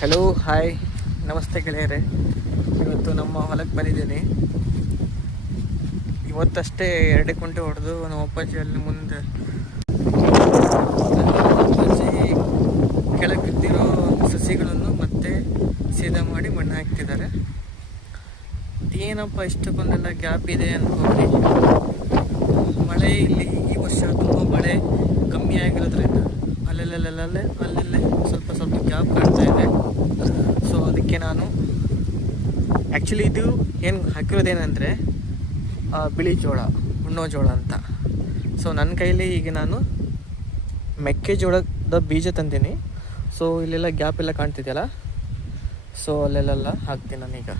Hello hi ನಮಸ್ತೆ ಗೆಳೆಯರೆ. ಇವತ್ತು ನಮ್ಮ ಹೊಲಕ್ಕೆ ಬಂದಿದ್ದೀನಿ. ಇವತ್ತಷ್ಟೇ 2 ಕುಂಟೆ ಹೊಡೆದು ನಮ್ಮ ಅಪ್ಪಾಜಿ ಅಲ್ಲಿ ಮುಂದೆ ಅಪ್ಪಾಜಿ ಕೆಳಗೆ ಬಿದ್ದಿರೋ ಸಸಿಗಳನ್ನು ಮತ್ತೆ ಸೀದಾ ಮಾಡಿ ಮಣ್ಣು ಹಾಕ್ತಿದ್ದಾರೆ. ಏನಪ್ಪ ಇಷ್ಟಕ್ಕೊಂದೆಲ್ಲ ಗ್ಯಾಪ್ ಇದೆ ಅನ್ಕೊಂಡು, ಮಳೆ ಇಲ್ಲಿ ಈ ವರ್ಷ ತುಂಬ ಮಳೆ ಕಮ್ಮಿ ಆಗಿರೋದ್ರಿಂದ ಅಲ್ಲಲ್ಲೇ ಸ್ವಲ್ಪ ಗ್ಯಾಪ್ ಕಾಣ್ತಾ ಇದೆ. ಸೊ ಅದಕ್ಕೆ ನಾನು ಆ್ಯಕ್ಚುಲಿ ಇದು ಏನು ಹಾಕಿರೋದೇನೆಂದರೆ ಬಿಳಿ ಜೋಳ, ಉಣ್ಣೋ ಜೋಳ ಅಂತ. ಸೊ ನನ್ನ ಕೈಲಿ ಈಗ ನಾನು ಮೆಕ್ಕೆಜೋಳದ ಬೀಜ ತಂದೀನಿ. ಸೊ ಇಲ್ಲೆಲ್ಲ ಗ್ಯಾಪ್ ಎಲ್ಲ ಕಾಣ್ತಿದೆಯಲ್ಲ, ಸೊ ಅಲ್ಲೆಲ್ಲ ಹಾಕ್ತೀನಿ ನಾನೀಗ.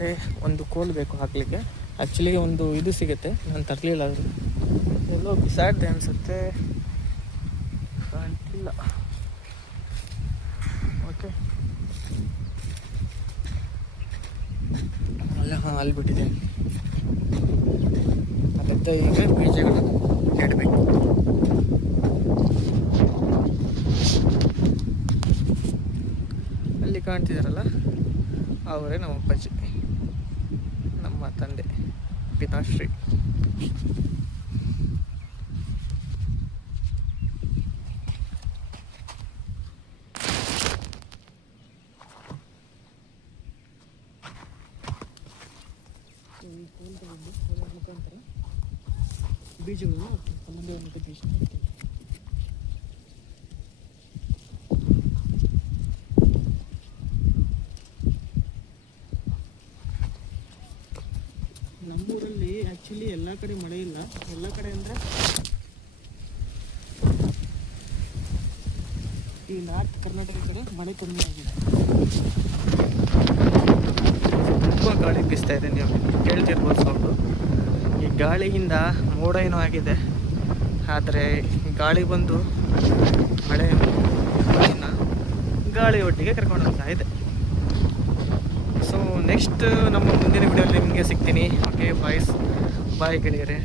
ಮತ್ತು ಒಂದು ಕೋಲ್ ಬೇಕು ಹಾಕಲಿಕ್ಕೆ. ಆ್ಯಕ್ಚುಲಿ ಒಂದು ಇದು ಸಿಗುತ್ತೆ, ನಾನು ತರಲಿಲ್ಲ. ಅದು ಎಲ್ಲೋ ಬಿಸಾಡಿದೆ ಅನಿಸುತ್ತೆ, ಕಾಣ್ತಿಲ್ಲ. ಓಕೆ, ಅಲ್ಲಿ ಬಿಟ್ಟಿದೆ. ಅದರಿಂದ ಈಗ ಬೀಜಗಳನ್ನು ನೆಡಬೇಕು. ಅಲ್ಲಿ ಕಾಣ್ತಿದ್ದಾರಲ್ಲ, ಅವರೇ ನಮ್ಮ ಅಪ್ಪಾಜಿ, ನಮ್ಮ ತಂದೆ ಪಿತಾಶ್ರೀ. ಮುಖಾಂತರ ಬೀಜಗಳನ್ನು ಮುಂದೆ ಒಂದು ಬೀಜ ನಮ್ಮೂರಲ್ಲಿ ಆ್ಯಕ್ಚುಲಿ ಎಲ್ಲ ಕಡೆ ಮಳೆ ಇಲ್ಲ. ಎಲ್ಲ ಕಡೆ ಅಂದರೆ ಈ ನಾರ್ತ್ ಕರ್ನಾಟಕ ಕಡೆ ಮಳೆ ಕಮ್ಮಿ ಆಗಿದೆ. ತುಂಬ ಗಾಳಿ ಬೀಸ್ತಾ ಇದೆ, ನೀವು ಕೇಳ್ತಿರ್ಬೋದು ಸೌಂಡು. ಈ ಗಾಳಿಯಿಂದ ಮೋಡ ಏನೋ ಆಗಿದೆ, ಆದರೆ ಗಾಳಿ ಬಂದು ಮಳೆನ ಗಾಳಿ ಒಟ್ಟಿಗೆ ಕರ್ಕೊಂಡು ಹೋಗ್ತಾ ಇದೆ. ಸೊ ನೆಕ್ಸ್ಟ್ ನಮ್ಮ ಮುಂದಿನ ವಿಡಿಯೋಲಿ ನಿಮಗೆ ಸಿಗ್ತೀನಿ. ಓಕೆ, ಬಾಯ್ ಗೆಳೆಯರೆ.